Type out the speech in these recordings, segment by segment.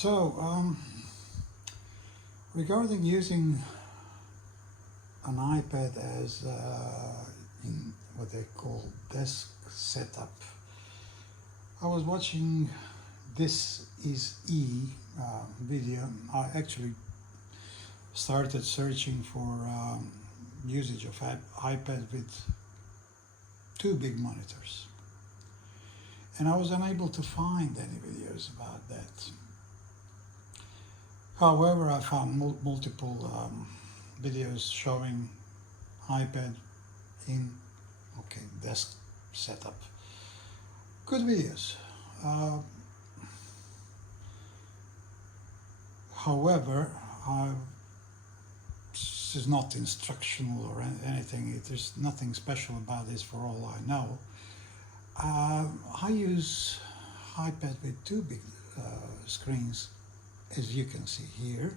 So, regarding using an iPad as in what they call desk setup, I was watching This Is E video. I actually started searching for usage of iPad with two big monitors, and I was unable to find any videos about that. However, I found multiple videos showing iPad in desk setup. Good videos. However, this is not instructional or anything. There's nothing special about this for all I know. I use iPad with two big screens, as you can see here.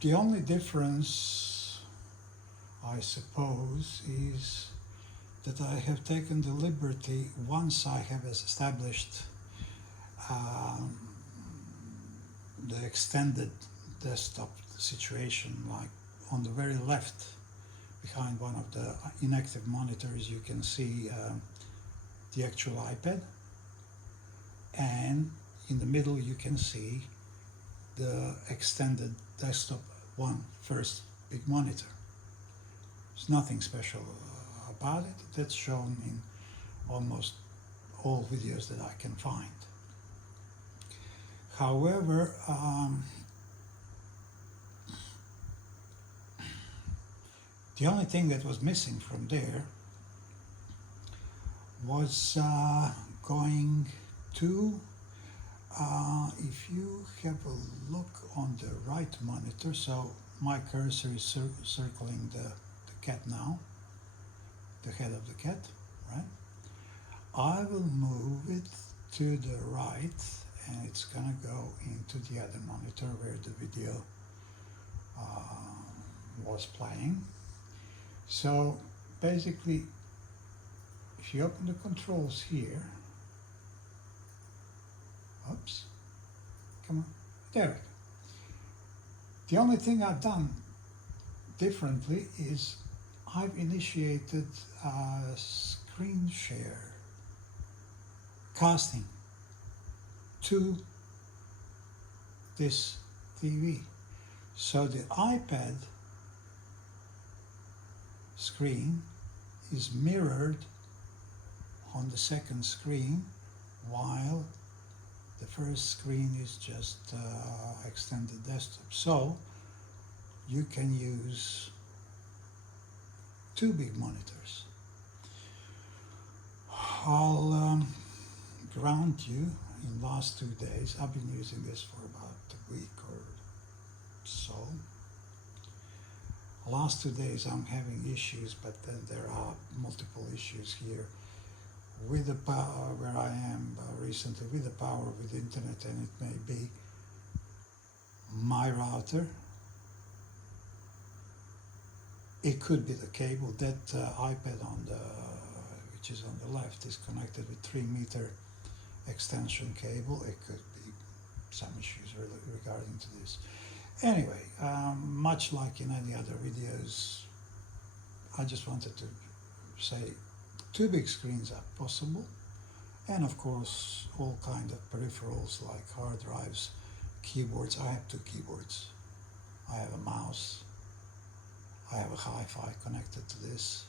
The only difference, I suppose, is that I have taken the liberty, once I have established the extended desktop situation, like on the very left, behind one of the inactive monitors, you can see the actual iPad, and in the middle you can see the extended desktop first big monitor. There's nothing special about it. That's shown in almost all videos that I can find. However, the only thing that was missing from there was going to, if you have a look on the right monitor, so my cursor is circling the cat now, the head of the cat, right? I will move it to the right, and it's gonna go into the other monitor where the video was playing. So basically, if you open the controls here, oops, come on, there we go. The only thing I've done differently is I've initiated screen share casting to this TV. So the iPad screen is mirrored on the second screen, while the first screen is just extended desktop. So you can use two big monitors. I'll grant you, in the last 2 days, I've been using this for about a week or so. The last 2 days I'm having issues, but then there are multiple issues here with the power where I am recently, with the power with the internet, and it may be my router. It could be the cable. That iPad which is on the left is connected with 3-meter extension cable. It could be some issues regarding to this. Anyway, much like in any other videos, I just wanted to say two big screens are possible, and of course all kind of peripherals like hard drives, keyboards. I have two keyboards. I have a mouse. I have a hi-fi connected to this.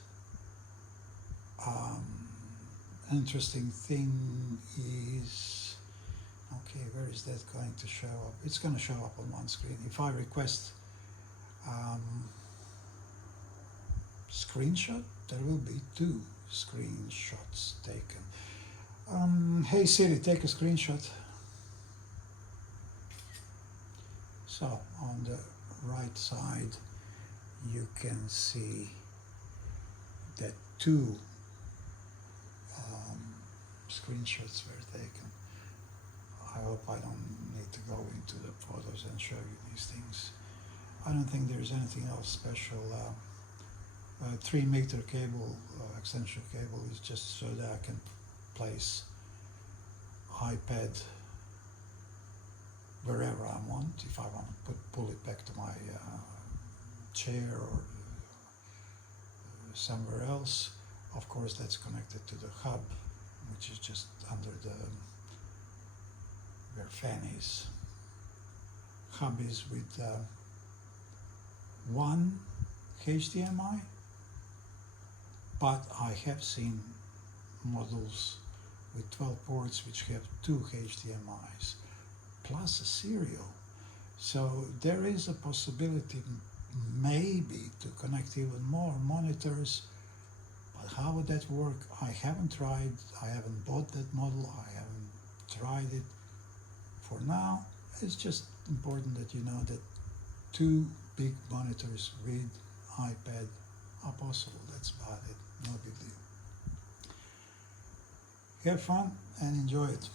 Interesting thing is, okay, where is that going to show up? It's going to show up on one screen. If I request screenshot, there will be two screenshots taken. Hey Siri, take a screenshot. So on the right side you can see that two screenshots were taken. I hope I don't need to go into the photos and show you these things. I don't think there's anything else special. 3-meter cable, extension cable, is just so that I can place iPad wherever I want. If I want to pull it back to my chair or somewhere else, of course that's connected to the hub, which is just under the where fan is. Hub is with one HDMI, but I have seen models with 12 ports which have two HDMIs plus a serial. So there is a possibility maybe to connect even more monitors, but how would that work? I haven't tried, I haven't bought that model, I haven't tried it. For now, it's just important that you know that two big monitors with iPad are possible. That's about it, no big deal. Have fun and enjoy it.